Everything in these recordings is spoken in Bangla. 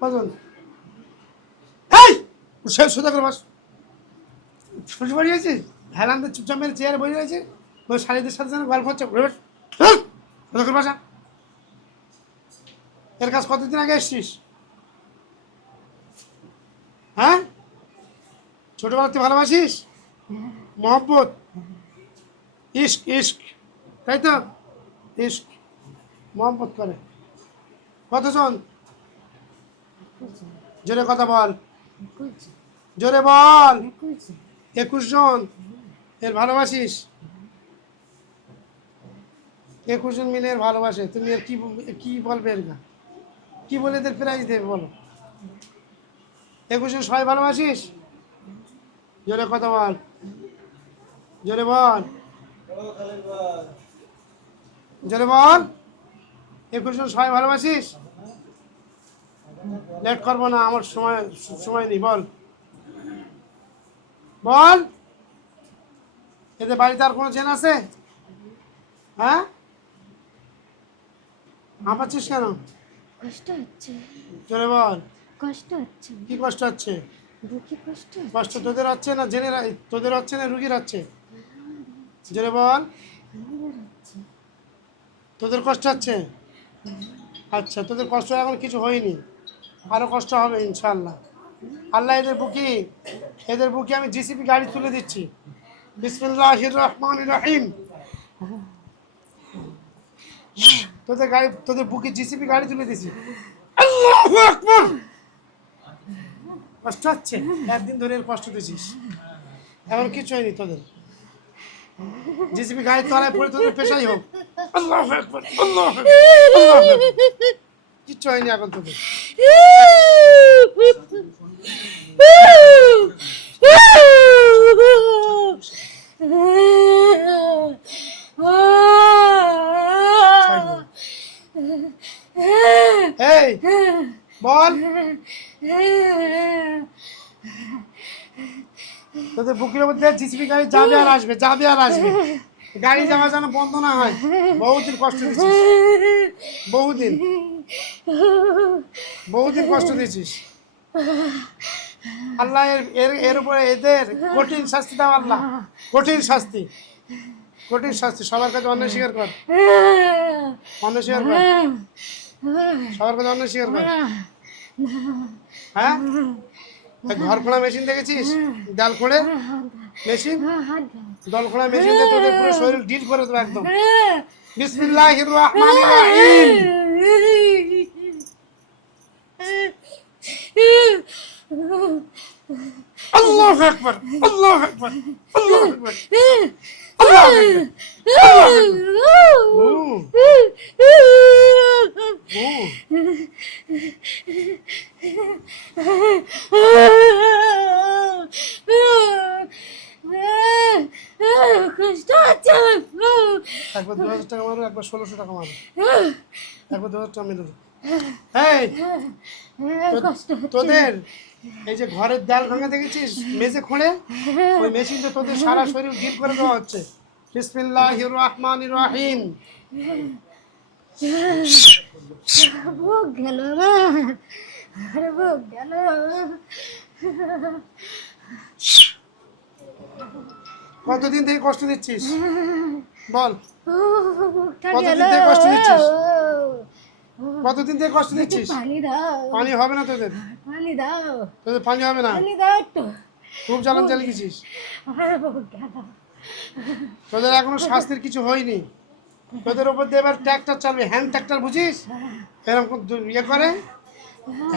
কজন? এই সে সোজা করে বাস। শ্বশুর বাড়ি আছে, হেলানতে চুপচাপ মেরে চেয়ারে বসে রয়েছে, ওই শাড়িদের সাথে যেন গল্প হচ্ছে। সোজা করে বাসা। এর কাজ কতদিন আগে এসছিস? হ্যাঁ, ছোটবেলাতে ভালোবাসিস, মহব্বত, ইস্ক ইস্ক, তাই তো? ইস্ক মহব্বত করে কতজন? জোরে কথা বল, জোরে বল। 21 জন। এর ভালোবাসিস? 21 জন মিলে এর ভালোবাসে। তুমি এর কি বলবে? এর কি বলে এদের প্রাইজ দেবে বলো? 21 জন সবাই ভালোবাসিস? জোরে কথা বল, জোরে বল, জোরে বল। 21 জন সবাই ভালোবাসিস? লেট করবো না, আমার সময় নেই। বল বল। এদের বাড়িতে আর কোনো চেন আছে? হ্যাঁ, হাঁপাচ্ছিস কেন? কষ্ট হচ্ছে। জোরে বল। কষ্ট হচ্ছে। কি কষ্ট হচ্ছে? বুকে কষ্ট। কষ্ট তোদের হচ্ছে না তোদের হচ্ছে না রুগীর হচ্ছে? জোরে বল। তোদের কষ্ট হচ্ছে? আচ্ছা, তোদের কষ্ট এখন কিছু হয়নি, আরো কষ্ট হবে ইনশাআল্লাহ। আল্লাহ এদের বুকে আমি জিসিপি গাড়ি তুলে দিচ্ছি। বিসমিল্লাহির রহমানির রহিম। তোদের বুকে জিসিপি গাড়ি তুলে দিচ্ছি। আল্লাহু আকবার। কষ্ট হচ্ছে? একদিন ধরে এর কষ্ট দিছিস, এখন কিছু হয়নি তোদের। জিসিপি গাড়ির তলায় পড়ে তোদের পেশাই হোক। আল্লাহু আকবার, আল্লাহু আকবার, আল্লাহু আকবার। কিচ্ছু হয়নি এখন তোদের। এই বল, তোদের বুকের মধ্যে জিসিপি গাড়ি যাবে আর আসবে, যাবে আর আসবে। গাড়ি যাওয়া যেন বন্ধ না হয়। বহুদিন কষ্ট দিচ্ছিস, বহুদিন কষ্ট দিচ্ছিস। আল্লাহ এর উপরে এদের কঠিন শাস্তি দাও আল্লাহ, কঠিন শাস্তি, কঠিন শাস্তি। সবার কাছে অন্যায় স্বীকার কর, অন্যায় স্বীকার কর, সবার কাছে অন্যায় স্বীকার কর। হ্যাঁ, ঘর খোলা মেশিন দেখেছিস? ডাল খোঁড়ে মেশিন, দল খোলা মেশিন দিয়ে তোদের পুরো শরীর ডিল করে দেবো একদম। বিসমিল্লাহির রহমানির রহিম। আল্লাহু আকবার, আল্লাহু আকবার, আল্লাহু আকবার, আল্লাহু আকবার। কষ্ট হচ্ছে। একবার 2000 টাকা মারো, একবার 1600 টাকা মারো, একবার 2000 টাকা মেরে। এই তোদের এই যে ঘরের দেয়াল ভাঙা দেখেছিস মেঝে খুঁড়ে, ওই মেশিনটা তোদের সারা শরীর ডিল করে দেওয়া হচ্ছে। বিসমিল্লাহির রহমানির রহিম। বুক গেল না, আরে বুক গেল। কতদিন থেকে কষ্ট দিচ্ছিস বল? বুকটা কতদিন গেল। থেকে কষ্ট দিচ্ছিস? কতদিন থেকে কষ্ট দিচ্ছিস? পানি দাও, পানি হবে না তোদের, পানি দাও, তোদের পানি হবে না। পানি দাও একটু। খুব জ্বালান চালিয়েছিস আরে বুক গেল। তোদের, এখনো শাস্তির কিছু হয়নি। তোদের উপর দিয়ে এবার ট্র্যাক্টর চালবে, হ্যান্ড ট্র্যাক্টর বুঝিস? এরকম ইয়ে করে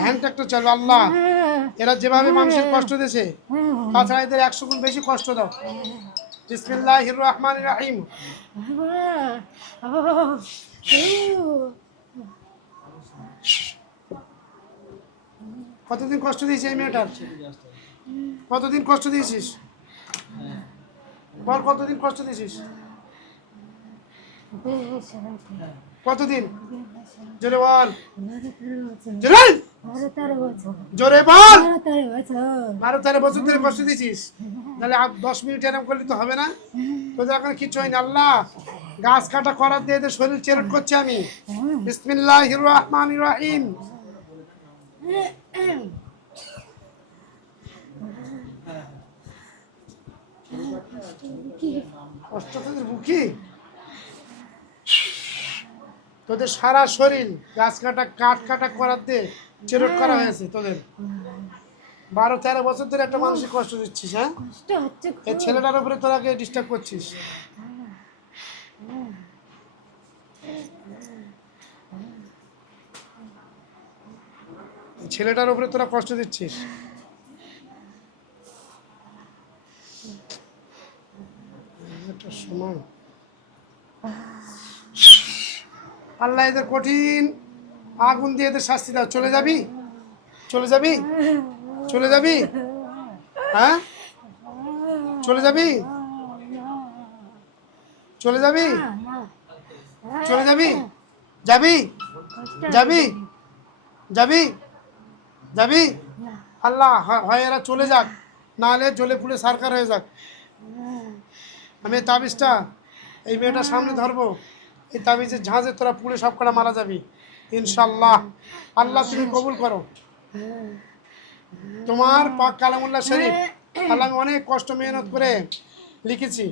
হ্যান্ড ট্র্যাক্টর চালবে। আল্লাহ এরা যেভাবে মানুষের কষ্ট দিয়েছে, তাছাড়া এদের 100 গুণ বেশি কষ্ট দাও। বিসমিল্লাহির রহমানির রহিম। কতদিন কষ্ট দিয়েছিস এই মেয়েটার? কতদিন কষ্ট দিয়েছিস বল? কতদিন কষ্ট দিয়েছিস? কতদিন? জোরে বল, জোরে, জোরে বল। 12-13 বছর ধরে কষ্ট দিয়েছিস, তাহলে 10 মিনিট এরকম করলে তো হবে না। তোদের এখন কিচ্ছু হয়নি। আল্লাহ গাছ কাটা করার দিয়ে এদের শরীর চেরট করছে আমি। বিসমিল্লাহির রহমানির রহিম। কি তোদের সারা শরীর গাছ কাটা কাঠ কাটা করাতে চেরট করা হয়েছে তোদের 12-13 বছর ধরে একটা মানুষের কষ্ট দিচ্ছিস। হ্যাঁ, কষ্ট হচ্ছে খুব। এই ছেলেটার উপরে তোরাকে ডিস্টার্ব করছিস। এই ছেলেটার উপরে তোরা কষ্ট দিচ্ছিস। একটা সময় আল্লাহ এদের কঠিন আগুন দিয়ে এদের শাস্তি দাও। চলে যাবি, চলে যাবি, চলে যাবি, হ্যাঁ চলে যাবি, চলে যাবি, চলে যাবি, যাবি, যাবি, যাবি, যাবি। আল্লাহ হয় এরা চলে যাক, নাহলে জ্বলে পুড়ে সারকার হয়ে যাক। আমি এই তাবিজটা এই মেয়েটার সামনে ধরবো, এই তাবিজের ঝাঁঝে তোরা পুড়ে সব কটা মারা যাবি ইনশাল্লাহ। আল্লাহ তুমি কবুল করো। তোমার পাক কালামুল্লাহ শরীফ আল্লাহ আমি অনেক কষ্ট মেহনত করে লিখেছি।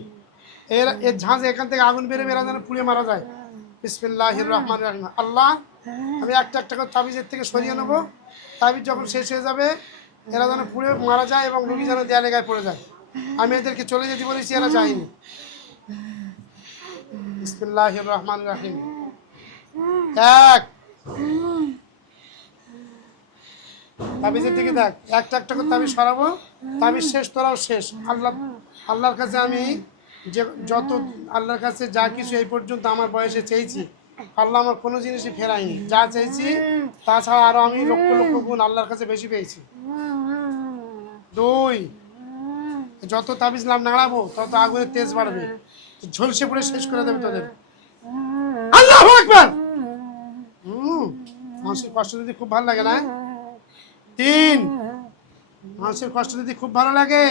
এর ঝাঁঝে এখান থেকে আগুন বেরোবে, এরা যেন পুড়ে মারা যায়। বিসমিল্লাহির রহমানির রহিম। আল্লাহ আমি একটা একটা করে তাবিজের থেকে সরিয়ে নেবো। তাবিজ যখন শেষ হয়ে যাবে এরা যেন পুড়ে মারা যায় এবং রুগী যেন দেয়ালে গায়ে পড়ে যায়। আমি এদেরকে চলে যেতে বলেছি, এরা যায়নি। বিসমিল্লাহির রহমানির রহিম। এক তাবিজের দিকে দেখ, একটা একটা করে তাবিজ সরাবো। তাবিজ শেষ, তোরাও শেষ। আল্লাহর কাছে আমি যে যত আল্লাহর কাছে যা কিছু এই পর্যন্ত আমার বয়সে চেয়েছি, আল্লাহ আমার কোনো জিনিসই ফেরায়নি। যা চেয়েছি তাছাড়া আরও আমি লক্ষ লক্ষ গুণ আল্লাহর কাছে বেশি পেয়েছি। দুই, যত তাবিজ নাম নাড়াবো তত আগুনের তেজ বাড়বে, ঝলসে পড়ে শেষ করে দেবে তোদের। আল্লাহু আকবার। মানুষের কষ্ট দিতে খুব ভালো লাগে না? তিন, মানুষের কষ্ট দিতে খুব ভালো লাগে।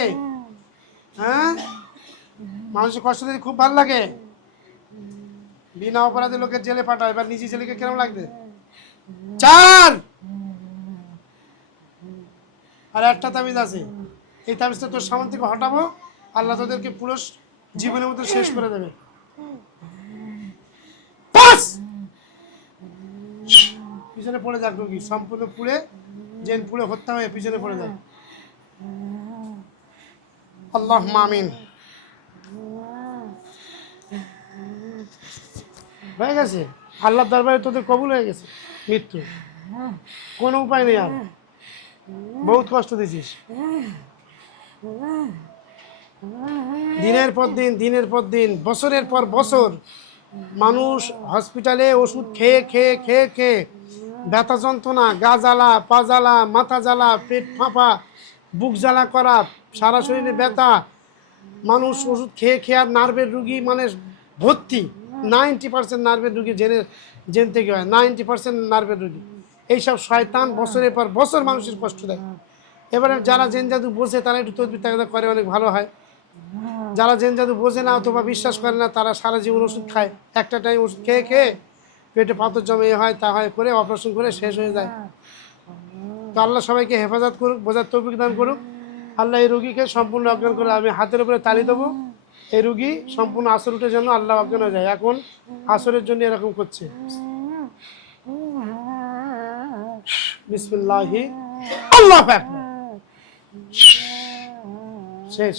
হ্যাঁ, মানুষের কষ্ট দিতে খুব ভালো লাগে। বিনা অপরাধে লোকের জেলে পাঠায়, এবার নিজে জেলেকে কেমন লাগবে? চার, আর একটা তাবিজ আছে, এই তাবিজটা তোর সামনে থেকে হটাবো, আল্লাহ তোদেরকে পুরো জীবনের মতো শেষ করে দেবে। পাঁচ, পিছনে পড়ে যাক রোগী, সম্পূর্ণ পুড়ে জেন পুড়ে হত্যা হয়ে পিছনে পড়ে যায়। আল্লাহুম্মা আমিন। হয়ে গেছে, আল্লাহর দরবারে তোদের কবুল হয়ে গেছে। মৃত্যু কোনো উপায় নেই আর। বহুত কষ্ট দিছিস, দিনের পর দিন, দিনের পর দিন, বছরের পর বছর মানুষ হসপিটালে ওষুধ খেয়ে খেয়ে খেয়ে খেয়ে ব্যথা যন্ত্রণা, গা জ্বালা, পা জ্বালা, মাথা জ্বালা, পেট ফাঁপা, বুক জ্বালা করা, সারা শরীরে ব্যথা, মানুষ ওষুধ খেয়ে খেয়ে আর নার্ভের রুগী মানে ভর্তি। 90% নার্ভের রুগী জেন থেকে হয়, 90% নার্ভের রুগী। এইসব শয়তান বছরের পর বছর মানুষের কষ্ট দেয়। এবারে যারা জেন জাদু বোঝে তারা একটু তদবির তাকবীর করে, অনেক ভালো হয়। যারা জেন জাদু বোঝে না অথবা বিশ্বাস করে না তারা সারা জীবন ওষুধ খায়। একটা টাইম ওষুধ খেয়ে খেয়ে পেটে পাথর জমে হয়, তা হয় করে অপারেশন করে শেষ হয়ে যায়। তো আল্লাহ সবাইকে হেফাজত করুক, বোঝার তৌফিক দান করুক। আল্লাহ এই রুগীকে সম্পূর্ণ অজ্ঞান করে, আমি হাতের উপরে তালি দেবো, এই রুগী সম্পূর্ণ আসর উঠে যেন আল্লাহ অজ্ঞান হয়ে যায়। এখন আসরের জন্য এরকম করছে। বিসমিল্লাহি আল্লাহু আকবার। শেষ।